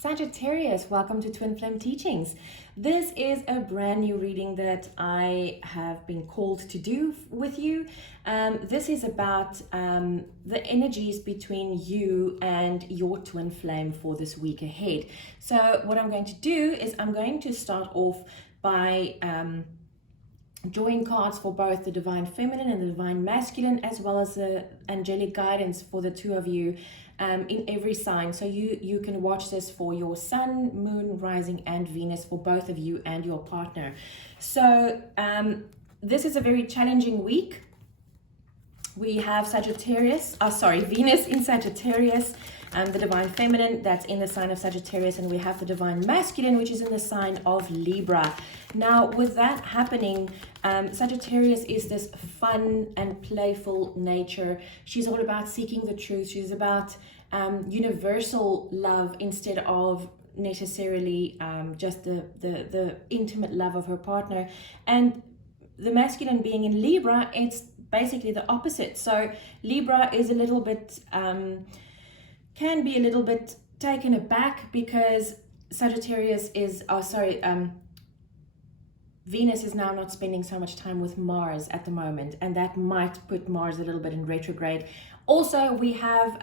Sagittarius, welcome to Twin Flame Teachings. This is a brand new reading that I have been called to do with you. This is about the energies between you and your twin flame for this week ahead. So what I'm going to do is I'm going to start off by drawing cards for both the Divine Feminine and the Divine Masculine, as well as the angelic guidance for the two of you in every sign. So you can watch this for your Sun, Moon, Rising, and Venus, for both of you and your partner. So this is a very challenging week. We have Venus in Sagittarius, the Divine Feminine that's in the sign of Sagittarius, and we have the Divine Masculine, which is in the sign of Libra. Now, with that happening, Sagittarius is this fun and playful nature. She's all about seeking the truth. She's about universal love instead of necessarily just the intimate love of her partner. And the masculine being in Libra, it's basically the opposite. So Libra is a little bit can be a little bit taken aback because Sagittarius is Venus is now not spending so much time with Mars at the moment, and that might put Mars a little bit in retrograde. Also, we have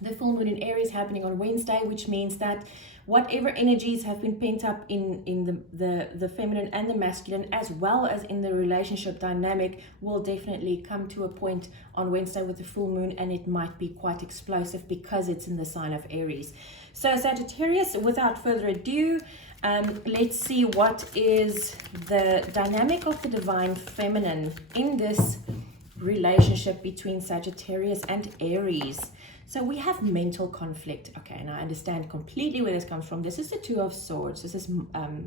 the full moon in Aries happening on Wednesday, which means that whatever energies have been pent up in the feminine and the masculine, as well as in the relationship dynamic, will definitely come to a point on Wednesday with the full moon, and it might be quite explosive because it's in the sign of Aries. So Sagittarius, without further ado, let's see what is the dynamic of the Divine Feminine in this relationship between Sagittarius and Aries. So we have mental conflict. Okay, and I understand completely where this comes from. This is the Two of Swords. This is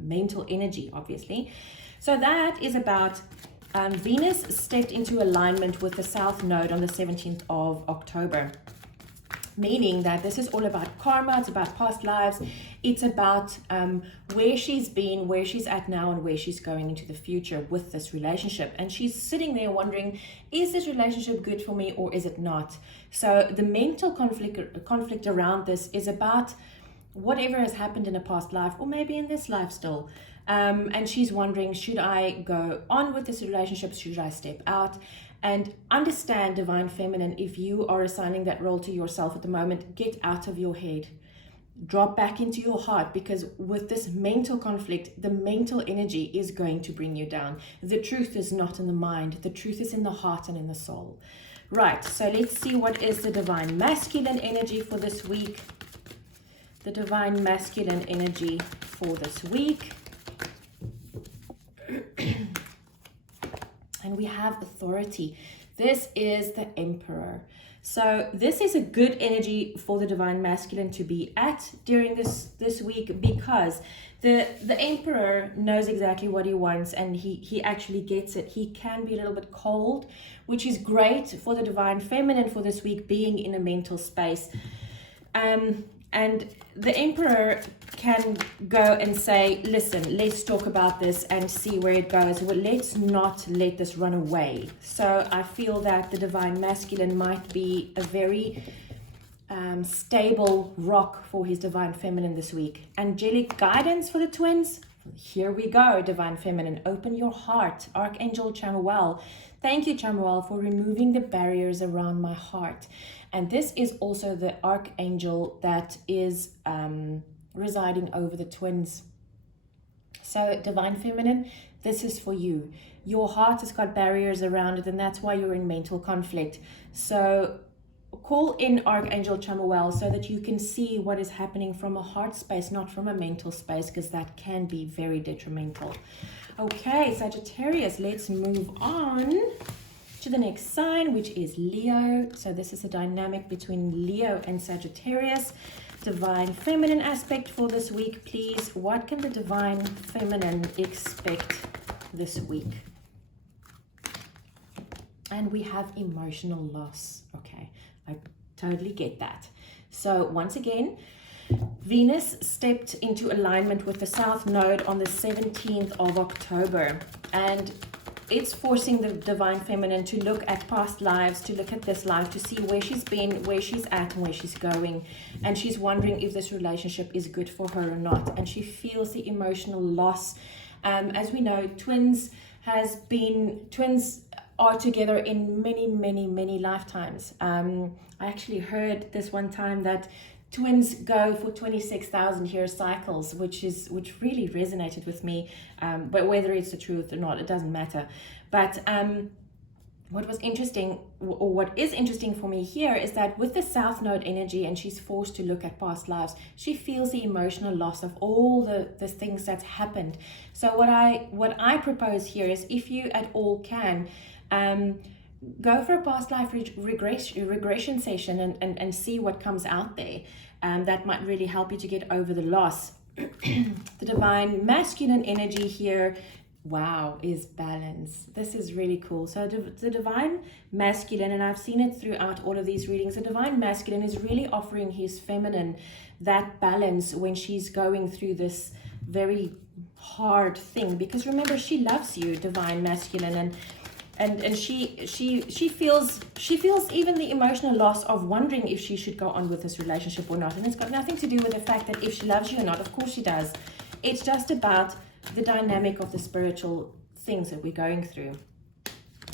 mental energy, obviously. So that is about Venus stepped into alignment with the South Node on the 17th of October. Meaning that this is all about karma, it's about past lives, it's about where she's been, where she's at now, and where she's going into the future with this relationship. And she's sitting there wondering, is this relationship good for me or is it not? So the mental conflict around this is about whatever has happened in a past life, or maybe in this life still. And she's wondering, should I go on with this relationship? Should I step out? And understand, Divine Feminine, if you are assigning that role to yourself at the moment, get out of your head. Drop back into your heart, because with this mental conflict, the mental energy is going to bring you down. The truth is not in the mind. The truth is in the heart and in the soul. Right, so let's see what is the Divine Masculine energy for this week. The Divine Masculine energy for this week. And we have authority. This is the Emperor. So this is a good energy for the Divine Masculine to be at during this week, because the Emperor knows exactly what he wants, and he actually gets it. He can be a little bit cold, which is great for the Divine Feminine for this week, being in a mental space. And the Emperor can go and say, listen, let's talk about this and see where it goes. Well, let's not let this run away. So I feel that the Divine Masculine might be a very stable rock for his Divine Feminine this week. Angelic guidance for the twins. Here we go, Divine Feminine. Open your heart. Archangel Chamuel. Thank you, Chamuel, for removing the barriers around my heart. And this is also the Archangel that is residing over the twins. So, Divine Feminine, this is for you. Your heart has got barriers around it, and that's why you're in mental conflict. So, call in Archangel Chamuel so that you can see what is happening from a heart space, not from a mental space, because that can be very detrimental. Okay, Sagittarius, let's move on to the next sign, which is Leo. So this is a dynamic between Leo and Sagittarius. Divine Feminine aspect for this week, please. What can the Divine Feminine expect this week? And we have emotional loss. Okay, I totally get that. So once again, Venus stepped into alignment with the South Node on the 17th of October. And it's forcing the divine feminine to look at past lives, to look at this life, to see where she's been, where she's at, and where she's going. And she's wondering if this relationship is good for her or not. And she feels the emotional loss. As we know, twins are together in many, many, many lifetimes. I actually heard this one time that twins go for 26,000 year cycles, which really resonated with me. But whether it's the truth or not, it doesn't matter. But what is interesting for me here is that with the South Node energy, and she's forced to look at past lives, she feels the emotional loss of all the things that's happened. So what I propose here is, if you at all can, go for a past life regression session and see what comes out there. That might really help you to get over the loss. The divine masculine energy here, wow, is balance. This is really cool. So the divine masculine, and I've seen it throughout all of these readings, the divine masculine is really offering his feminine that balance when she's going through this very hard thing. Because remember, she loves you, divine masculine, and she feels even the emotional loss of wondering if she should go on with this relationship or not. And it's got nothing to do with the fact that if she loves you or not. Of course she does. It's just about the dynamic of the spiritual things that we're going through.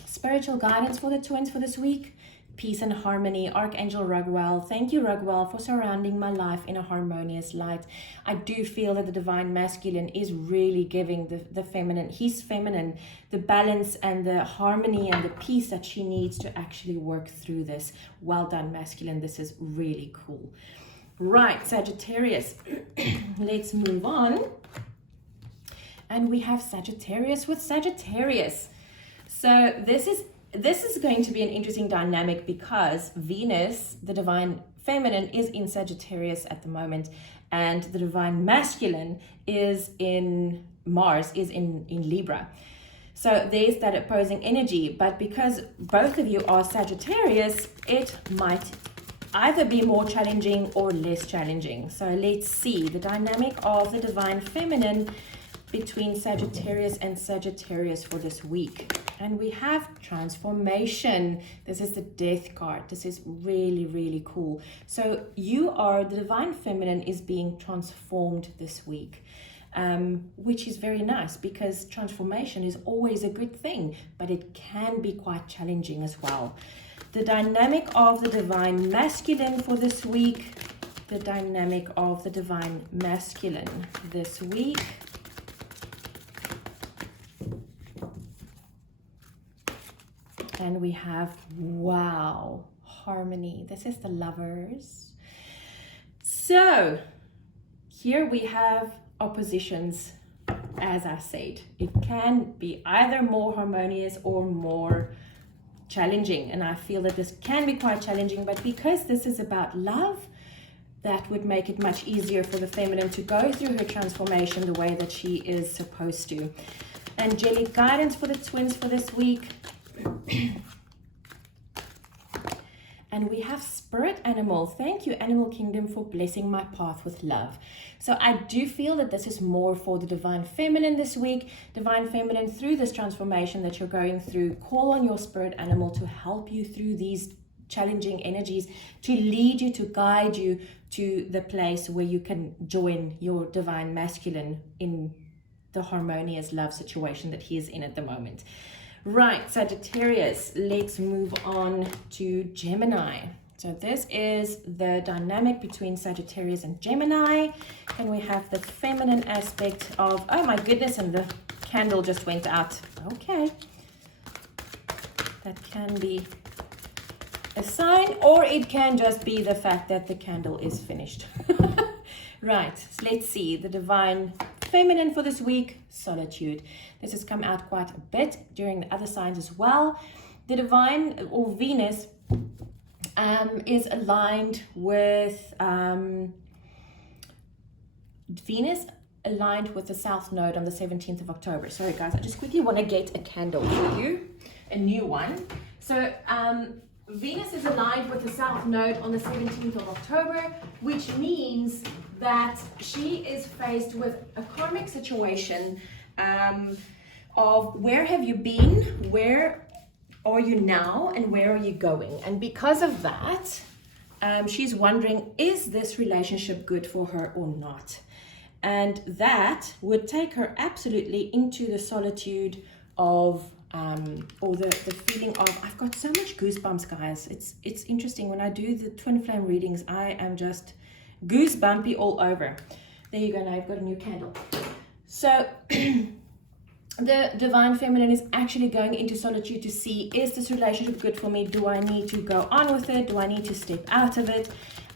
Spiritual guidance for the twins for this week: peace and harmony. Archangel Raguel, thank you, Raguel, for surrounding my life in a harmonious light. I do feel that the divine masculine is really giving the feminine, his feminine, the balance and the harmony and the peace that she needs to actually work through this. Well done, masculine. This is really cool. Right, Sagittarius. Let's move on. And we have Sagittarius with Sagittarius. So this is going to be an interesting dynamic, because Venus, the divine feminine, is in Sagittarius at the moment, and the divine masculine is in Mars, is in Libra. So there's that opposing energy. But because both of you are Sagittarius, it might either be more challenging or less challenging. So let's see the dynamic of the divine feminine between Sagittarius and Sagittarius for this week. And we have transformation. This is the death card. This is really, really cool. So the divine feminine is being transformed this week, which is very nice, because transformation is always a good thing, but it can be quite challenging as well. The dynamic of the divine masculine for this week. The dynamic of the divine masculine this week. And we have, wow, harmony. This is the Lovers. So here we have oppositions. As I said, it can be either more harmonious or more challenging. And I feel that this can be quite challenging, but because this is about love, that would make it much easier for the feminine to go through her transformation the way that she is supposed to. Angelic guidance for the twins for this week. And we have spirit animal. Thank you, animal kingdom, for blessing my path with love. So I do feel that this is more for the divine feminine this week. Divine feminine, through this transformation that you're going through, call on your spirit animal to help you through these challenging energies, to lead you, to guide you to the place where you can join your divine masculine in the harmonious love situation that he is in at the moment. Right, Sagittarius, let's move on to Gemini. So this is the dynamic between Sagittarius and Gemini. And we have the feminine aspect of, oh my goodness, and the candle just went out. Okay. That can be a sign, or it can just be the fact that the candle is finished. Right, so let's see the divine feminine for this week. Solitude. This has come out quite a bit during the other signs as well. The divine, or Venus, is aligned with the South Node on the 17th of October. Sorry guys, I just quickly want to get a candle for you, a new one. So Venus is aligned with the South Node on the 17th of October, which means that she is faced with a karmic situation of where have you been, where are you now, and where are you going? And because of that, she's wondering, is this relationship good for her or not? And that would take her absolutely into the solitude of, or the feeling of, I've got so much goosebumps, guys. It's interesting. When I do the twin flame readings, I am just goosebumpy all over. There you go. Now I've got a new candle. So the divine feminine is actually going into solitude to see, is this relationship good for me? Do I need to go on with it? Do I need to step out of it?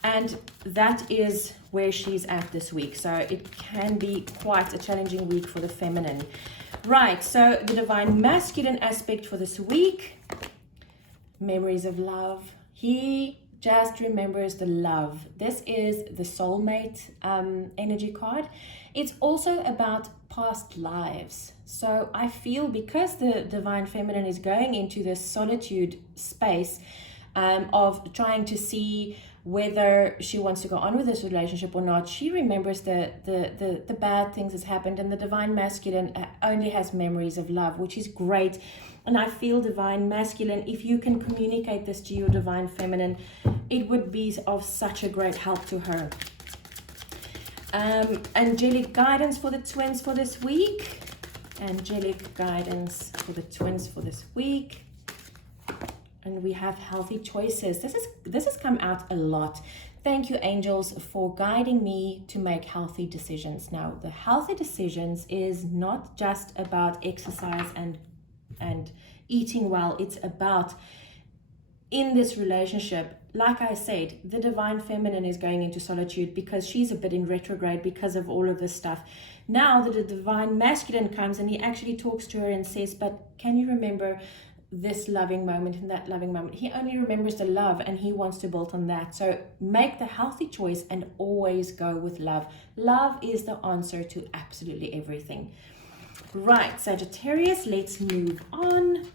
And that is where she's at this week. So it can be quite a challenging week for the feminine. Right, so the divine masculine aspect for this week, memories of love. He just remembers the love. This is the soulmate energy card. It's also about past lives. So I feel because the divine feminine is going into this solitude space of trying to see whether she wants to go on with this relationship or not, she remembers the bad things that's happened, and the divine masculine only has memories of love, which is great. And I feel divine masculine, if you can communicate this to your divine feminine, it would be of such a great help to her. Angelic guidance for the twins for this week. Angelic guidance for the twins for this week. And we have healthy choices. This has come out a lot. Thank you, angels, for guiding me to make healthy decisions. Now, the healthy decisions is not just about exercise and eating well. It's about, in this relationship, like I said, the divine feminine is going into solitude because she's a bit in retrograde because of all of this stuff. Now that the divine masculine comes and he actually talks to her and says, but can you remember this loving moment and that loving moment? He only remembers the love and he wants to build on that. So make the healthy choice and always go with love. Love is the answer to absolutely everything. Right, Sagittarius, let's move on.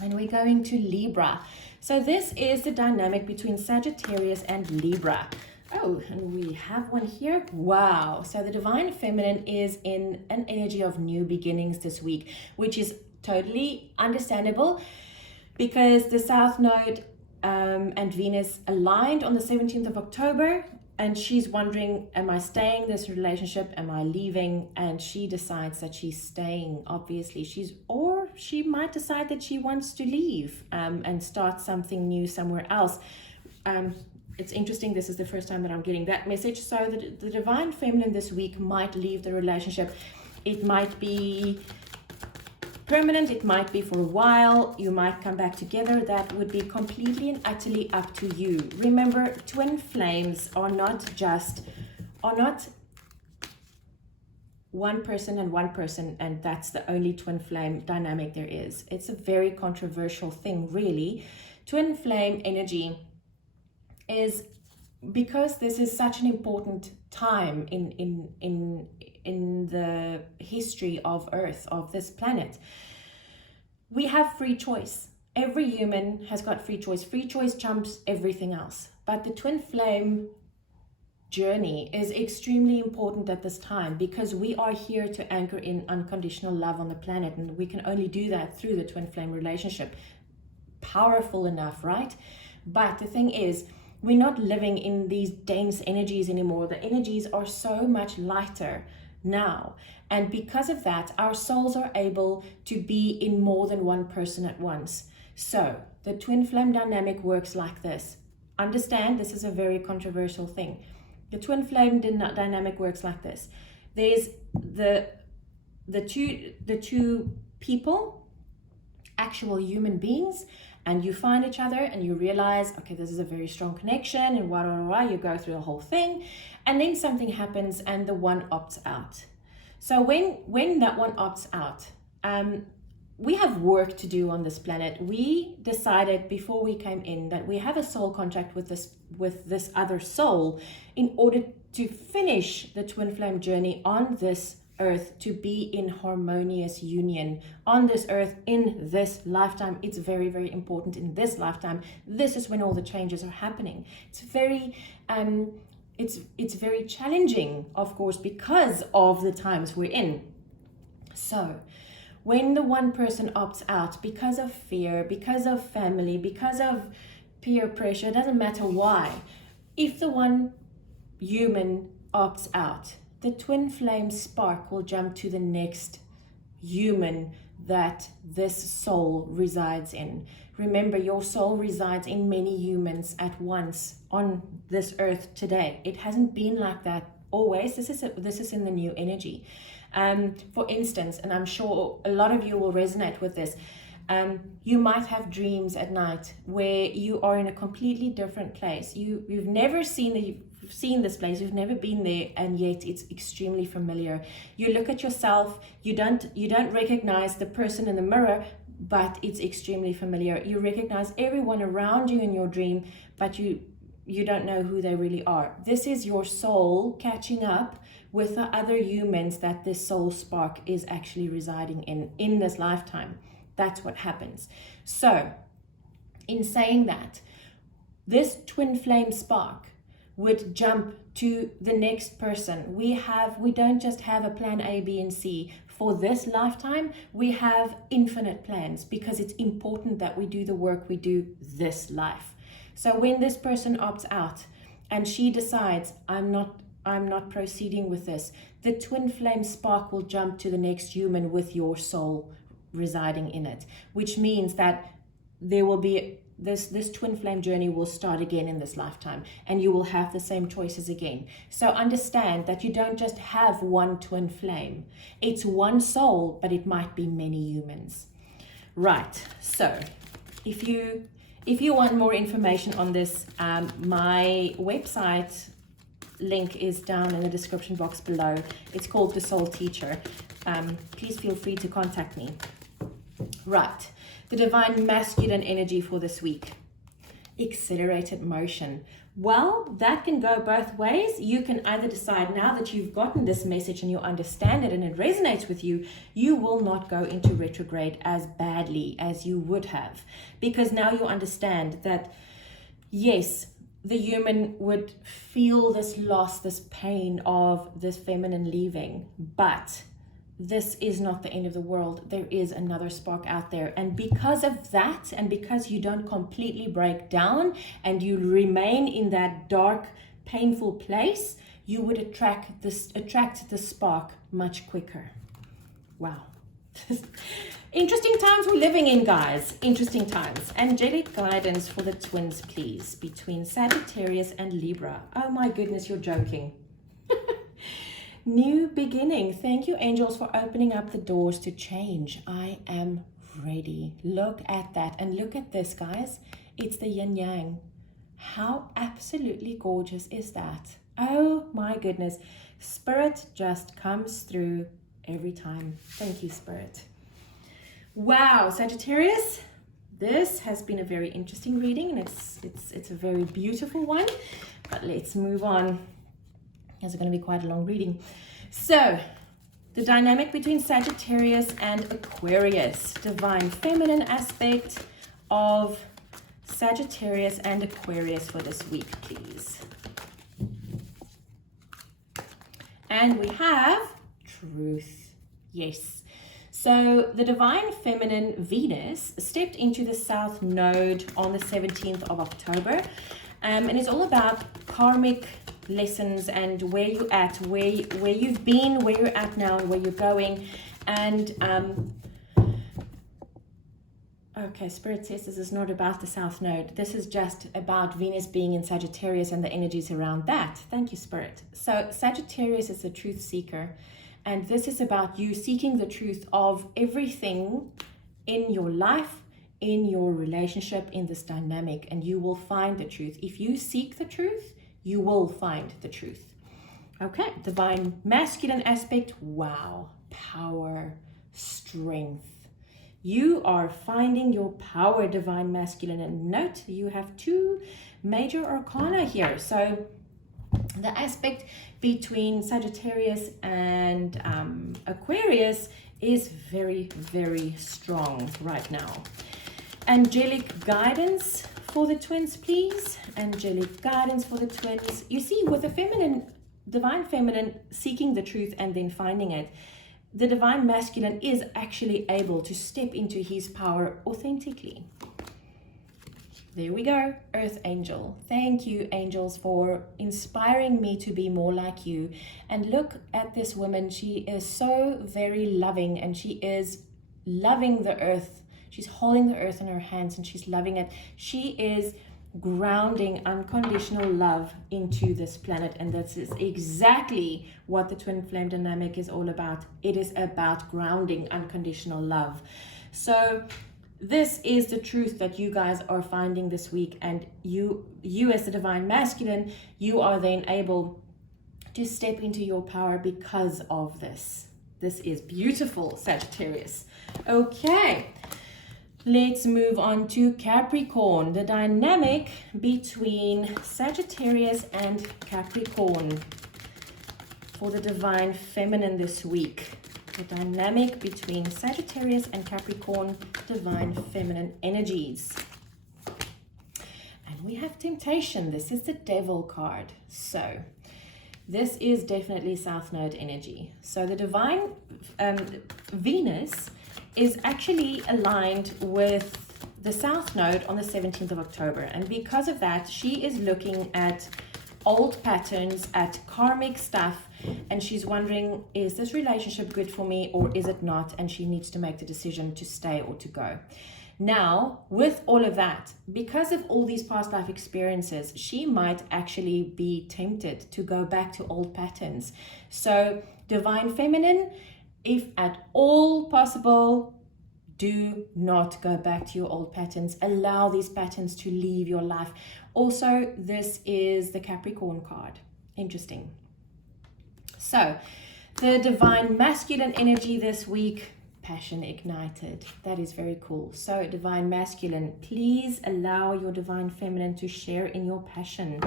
And we're going to Libra. So this is the dynamic between Sagittarius and Libra. Oh, and we have one here. Wow. So the divine feminine is in an energy of new beginnings this week, which is totally understandable because the South Node and Venus aligned on the 17th of October. And she's wondering, am I staying in this relationship? Am I leaving? And she decides that she's staying, obviously. Or she might decide that she wants to leave and start something new somewhere else. It's interesting, this is the first time that I'm getting that message. So the divine feminine this week might leave the relationship. It might be permanent, it might be for a while, you might come back together. That would be completely and utterly up to you. Remember, twin flames are not one person and that's the only twin flame dynamic there is. It's a very controversial thing, really. Twin flame energy is, because this is such an important time in the history of Earth, of this planet, we have free choice. Every human has got free choice. Free choice trumps everything else. But the twin flame journey is extremely important at this time because we are here to anchor in unconditional love on the planet, and we can only do that through the twin flame relationship. Powerful enough, right? But the thing is, we're not living in these dense energies anymore. The energies are so much lighter now. And because of that, our souls are able to be in more than one person at once. So the twin flame dynamic works like this. Understand, this is a very controversial thing. The twin flame dynamic works like this. There's the two people, actual human beings, and you find each other and you realize, okay, this is a very strong connection, and you go through the whole thing, and then something happens and the one opts out. So when that one opts out, we have work to do on this planet. We decided before we came in that we have a soul contract with this other soul in order to finish the twin flame journey on this earth, to be in harmonious union on this earth in this lifetime. It's very, very important in this lifetime. This is when all the changes are happening. It's very it's very challenging, of course, because of the times we're in. So when the one person opts out because of fear, because of family, because of peer pressure, it doesn't matter why. If the one human opts out, the twin flame spark will jump to the next human that this soul resides in. Remember, your soul resides in many humans at once on this earth today. It hasn't been like that always. This is in the new energy. For instance, and I'm sure a lot of you will resonate with this, you might have dreams at night where you are in a completely different place. You've never seen this place, you've never been there, and yet it's extremely familiar. You look at yourself, you don't recognize the person in the mirror, but it's extremely familiar. You recognize everyone around you in your dream, but you don't know who they really are. This is your soul catching up with the other humans that this soul spark is actually residing in this lifetime. That's what happens. So, in saying that, this twin flame spark would jump to the next person. We don't just have a plan A, B, and C. For this lifetime, we have infinite plans because it's important that we do the work we do this life. So when this person opts out and she decides, I'm not proceeding with this, the twin flame spark will jump to the next human with your soul residing in it, which means that there will be this twin flame journey will start again in this lifetime, and you will have the same choices again. So understand that you don't just have one twin flame. It's one soul, but it might be many humans. Right. So if you want more information on this, my website link is down in the description box below. It's called The Soul Teacher. Please feel free to contact me. Right. The divine masculine energy for this week. Accelerated motion. Well, that can go both ways. You can either decide, now that you've gotten this message and you understand it and it resonates with you, you will not go into retrograde as badly as you would have. Because now you understand that, yes, the human would feel this loss, this pain of this feminine leaving, but this is not the end of the world. There is another spark out there. And because of that, and because you don't completely break down and you remain in that dark, painful place, you would attract the spark much quicker. Wow. Interesting times we're living in, guys. Interesting times. Angelic guidance for the twins, please, between Sagittarius and Libra. Oh my goodness, you're joking. New beginning. Thank you, angels, for opening up the doors to change. I am ready. Look at that. And look at this, guys. It's the yin yang. How absolutely gorgeous is that? Oh my goodness. Spirit just comes through every time. Thank you, Spirit. Wow, Sagittarius. This has been a very interesting reading, and it's a very beautiful one. But let's move on. It's going to be quite a long reading. So, the dynamic between Sagittarius and Aquarius. Divine feminine aspect of Sagittarius and Aquarius for this week, please. And we have truth. Yes. So, the divine feminine Venus stepped into the South Node on the 17th of October. And it's all about karmic lessons and where you're at, where you've been, where you're at now, and where you're going. And okay, Spirit says this is not about the South Node. This is just about Venus being in Sagittarius and the energies around that. Thank you, Spirit. So Sagittarius is a truth seeker, and this is about you seeking the truth of everything in your life, in your relationship, in this dynamic, and you will find the truth. If you seek the truth, you will find the truth. Okay, divine masculine aspect. Wow, power, strength. You are finding your power, divine masculine. And note, you have two major arcana here. So the aspect between Sagittarius and Aquarius is very, very strong right now. Angelic guidance for the twins, please. Angelic guidance for the twins. You see, with the feminine, divine feminine, seeking the truth and then finding it, the divine masculine is actually able to step into his power authentically. There we go, Earth Angel. Thank you, angels, for inspiring me to be more like you. And look at this woman. She is so very loving, and she is loving the earth. She's holding the earth in her hands and she's loving it. She is grounding unconditional love into this planet, and this is exactly what the twin flame dynamic is all about. It is about grounding unconditional love. So this is the truth that you guys are finding this week, and you as the divine masculine, you are then able to step into your power because of this. This is beautiful, Sagittarius. Okay, let's move on to Capricorn. The dynamic between Sagittarius and Capricorn for the divine feminine this week. The dynamic between Sagittarius and Capricorn, divine feminine energies. And we have temptation. This is the devil card. So this is definitely South Node energy. So the divine Venus is actually aligned with the South Node on the 17th of October. And because of that, she is looking at old patterns, at karmic stuff, and she's wondering, is this relationship good for me or is it not? And she needs to make the decision to stay or to go. Now, with all of that, because of all these past life experiences, she might actually be tempted to go back to old patterns. So, divine feminine, if at all possible, do not go back to your old patterns. Allow these patterns to leave your life. Also, this is the Capricorn card. Interesting. So, the divine masculine energy this week, passion ignited. That is very cool. So, divine masculine, please allow your divine feminine to share in your passion.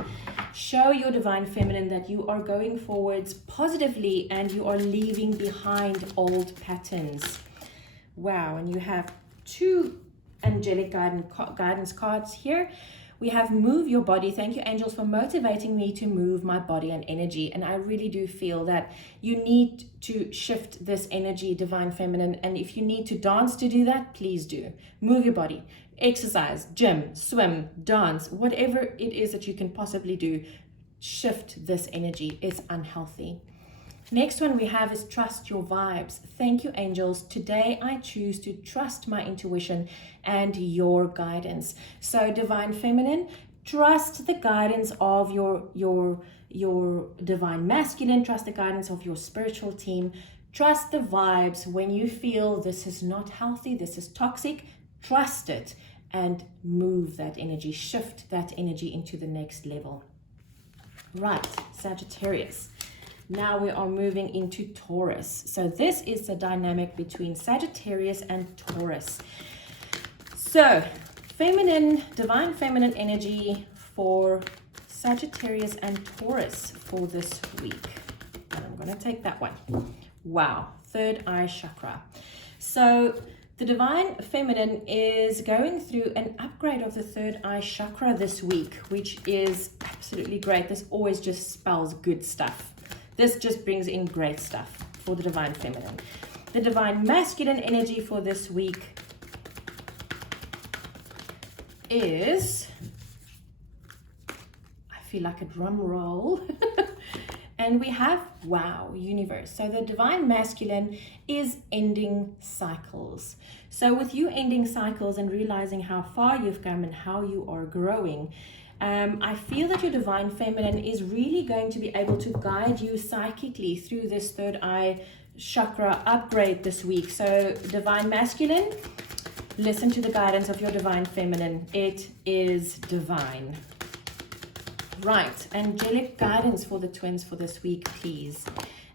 Show your divine feminine that you are going forwards positively and you are leaving behind old patterns. Wow, and you have two angelic guidance cards here. We have move your body. Thank you, angels, for motivating me to move my body and energy. And I really do feel that you need to shift this energy, divine feminine. And if you need to dance to do that, please do. Move your body, exercise, gym, swim, dance, whatever it is that you can possibly do. Shift this energy. It's unhealthy. Next one we have is trust your vibes. Thank you, angels. Today I choose to trust my intuition and your guidance. So divine feminine, trust the guidance of your divine masculine, trust the guidance of your spiritual team. Trust the vibes when you feel this is not healthy, this is toxic. Trust it and move that energy, shift that energy into the next level. Right, Sagittarius. Now we are moving into Taurus. So this is the dynamic between Sagittarius and Taurus. So feminine, divine feminine energy for Sagittarius and Taurus for this week. And I'm going to take that one. Wow, third eye chakra. So the divine feminine is going through an upgrade of the third eye chakra this week, which is absolutely great. This always just spells good stuff. This just brings in great stuff for the divine feminine. The divine masculine energy for this week is, I feel like a drum roll. And we have, wow, universe. So the divine masculine is ending cycles. So with you ending cycles and realizing how far you've come and how you are growing, I feel that your divine feminine is really going to be able to guide you psychically through this third eye chakra upgrade this week. So divine masculine, listen to the guidance of your divine feminine. It is divine. Right, angelic guidance for the twins for this week, please.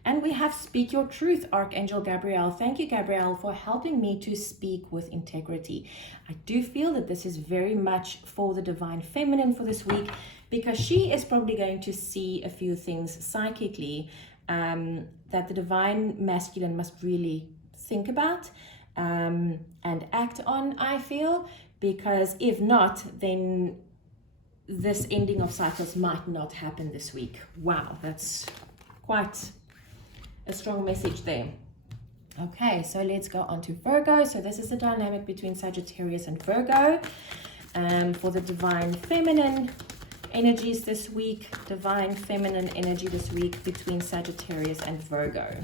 And we have Speak Your Truth, Archangel Gabriel. Thank you, Gabriel, for helping me to speak with integrity. I do feel that this is very much for the divine feminine for this week, because she is probably going to see a few things psychically that the divine masculine must really think about and act on, I feel, because if not, then this ending of cycles might not happen this week. Wow, that's quite a strong message there. Okay, so let's go on to Virgo. So this is the dynamic between Sagittarius and Virgo. For the divine feminine energies this week, divine feminine energy this week between Sagittarius and Virgo.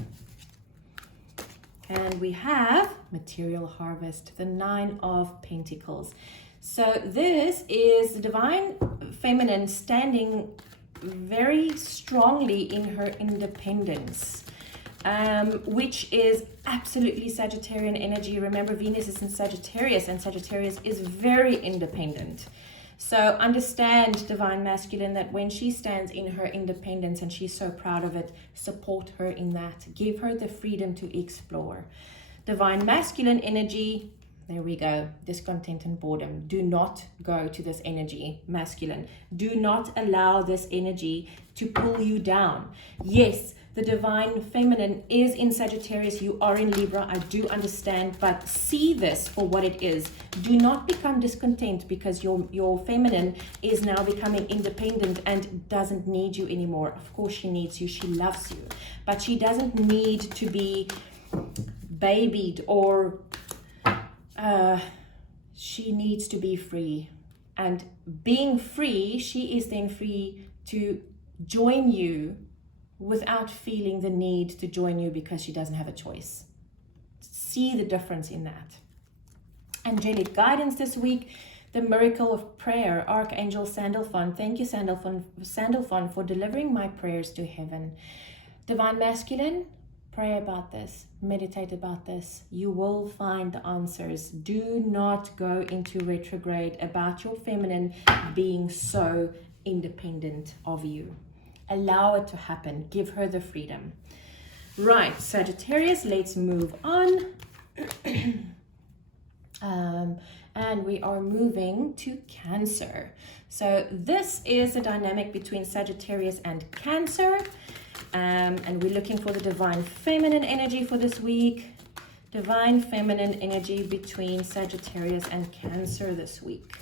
And we have material harvest, the 9 of Pentacles. So this is the divine feminine standing very strongly in her independence, which is absolutely Sagittarian energy. Remember, Venus is in Sagittarius, and Sagittarius is very independent. So understand, divine masculine, that when she stands in her independence and she's so proud of it, support her in that. Give her the freedom to explore. Divine masculine energy, there we go, discontent and boredom. Do not go to this energy, masculine. Do not allow this energy to pull you down. Yes, the divine feminine is in Sagittarius. You are in Libra. I do understand, but see this for what it is. Do not become discontent because your feminine is now becoming independent and doesn't need you anymore. Of course she needs you. She loves you, but she doesn't need to be babied, or she needs to be free. And being free, she is then free to join you without feeling the need to join you because she doesn't have a choice. See the difference in that. Angelic guidance this week, the miracle of prayer, Archangel Sandalphon. Thank you, Sandalphon, for delivering my prayers to heaven. Divine masculine, pray about this, meditate about this. You will find the answers. Do not go into retrograde about your feminine being so independent of you. Allow it to happen. Give her the freedom. Right, Sagittarius, let's move on. And we are moving to Cancer. So this is a dynamic between Sagittarius and Cancer. And we're looking for the divine feminine energy for this week. Divine feminine energy between Sagittarius and Cancer this week.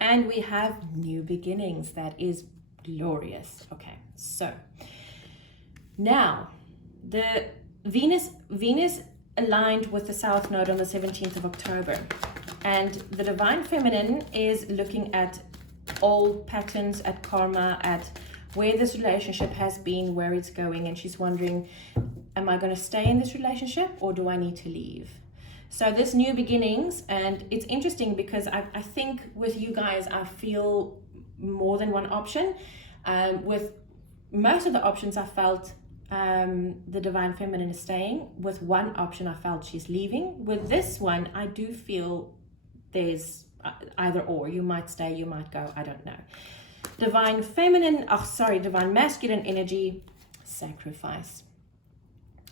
And we have new beginnings. That is glorious. Okay, so now the Venus aligned with the South Node on the 17th of October, and the divine feminine is looking at old patterns, at karma, at where this relationship has been, where it's going, and she's wondering, am I going to stay in this relationship or do I need to leave? So this new beginnings, and it's interesting because I think with you guys I feel more than one option. With most of the options I felt the divine feminine is staying. With one option I felt she's leaving. With this one I do feel there's either or. You might stay, you might go, I don't know. Divine masculine energy, sacrifice.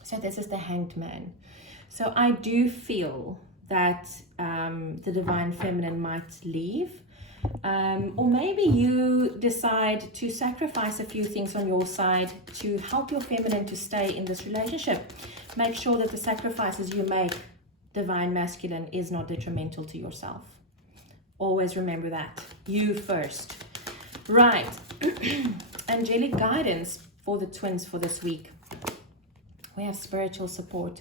So this is the Hanged Man. So I do feel that the divine feminine might leave. Or maybe you decide to sacrifice a few things on your side to help your feminine to stay in this relationship. Make sure that the sacrifices you make, divine masculine, is not detrimental to yourself. Always remember that. You first. Right. Angelic guidance for the twins for this week. We have spiritual support.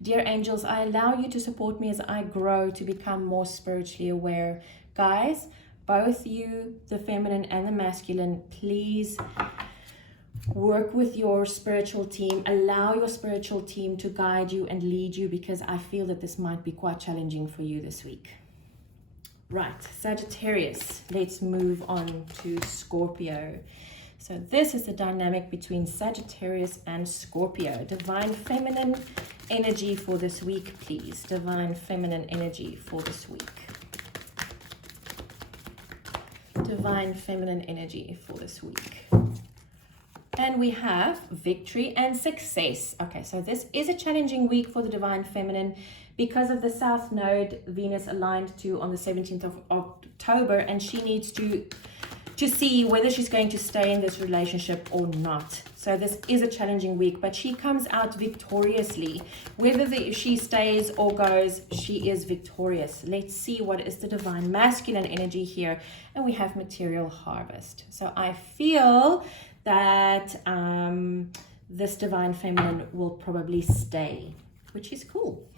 Dear angels, I allow you to support me as I grow to become more spiritually aware. Guys, both you, the feminine and the masculine, please work with your spiritual team. Allow your spiritual team to guide you and lead you, because I feel that this might be quite challenging for you this week. Right, Sagittarius, let's move on to Scorpio. So this is the dynamic between Sagittarius and Scorpio. Divine feminine energy for this week, please. Divine feminine energy for this week. Divine feminine energy for this week. And we have victory and success. Okay, so this is a challenging week for the divine feminine because of the South Node Venus aligned to on the 17th of October, and she needs to see whether she's going to stay in this relationship or not. So this is a challenging week, but she comes out victoriously. Whether she stays or goes, she is victorious. Let's see what is the divine masculine energy here. And we have material harvest. So I feel that this divine feminine will probably stay. which is cool.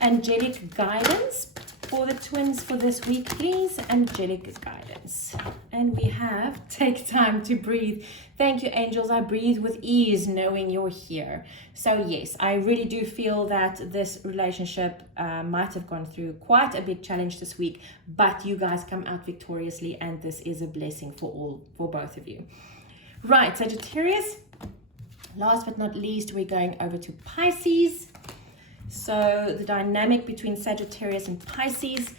Angelic guidance for the twins for this week, please. Angelic guidance. And we have take time to breathe. Thank you, angels. I breathe with ease knowing you're here. So yes, I really do feel that this relationship might have gone through quite a big challenge this week, but you guys come out victoriously, and this is a blessing for both of you. Right, Sagittarius. Last but not least, we're going over to Pisces. So the dynamic between Sagittarius and Pisces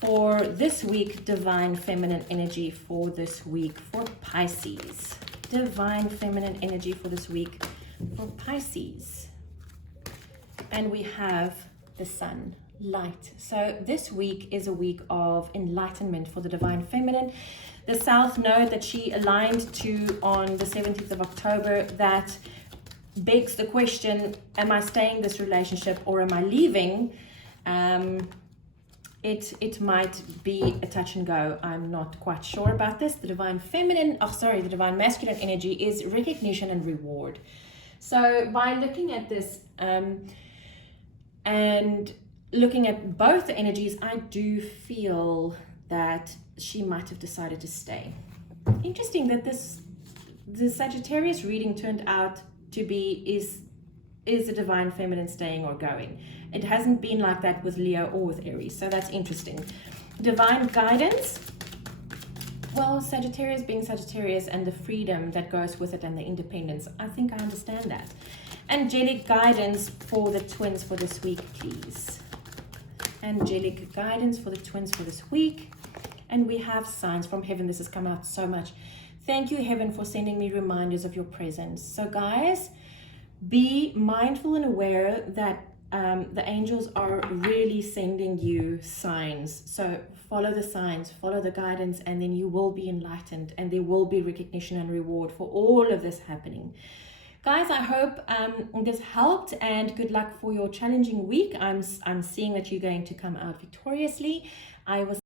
for this week, divine feminine energy for this week for Pisces. Divine feminine energy for this week for Pisces. And we have the sun, light. So this week is a week of enlightenment for the divine feminine. The South Node that she aligned to on the 17th of October, that begs the question, am I staying in this relationship or am I leaving? It might be a touch and go. I'm not quite sure about this. The divine masculine energy is recognition and reward. So by looking at this and looking at both the energies, I do feel that she might have decided to stay. Interesting that the Sagittarius reading turned out to be is the divine feminine staying or going. It hasn't been like that with Leo or with Aries, so that's interesting. Divine guidance, well, Sagittarius being Sagittarius and the freedom that goes with it and the independence, I think I understand that. Angelic guidance for the twins for this week, please. Angelic guidance for the twins for this week. And we have signs from heaven. This has come out so much. Thank you, heaven, for sending me reminders of your presence. So guys, be mindful and aware that the angels are really sending you signs. So follow the signs, follow the guidance, and then you will be enlightened, and there will be recognition and reward for all of this happening. Guys, I hope this helped, and good luck for your challenging week. I'm seeing that you're going to come out victoriously. I will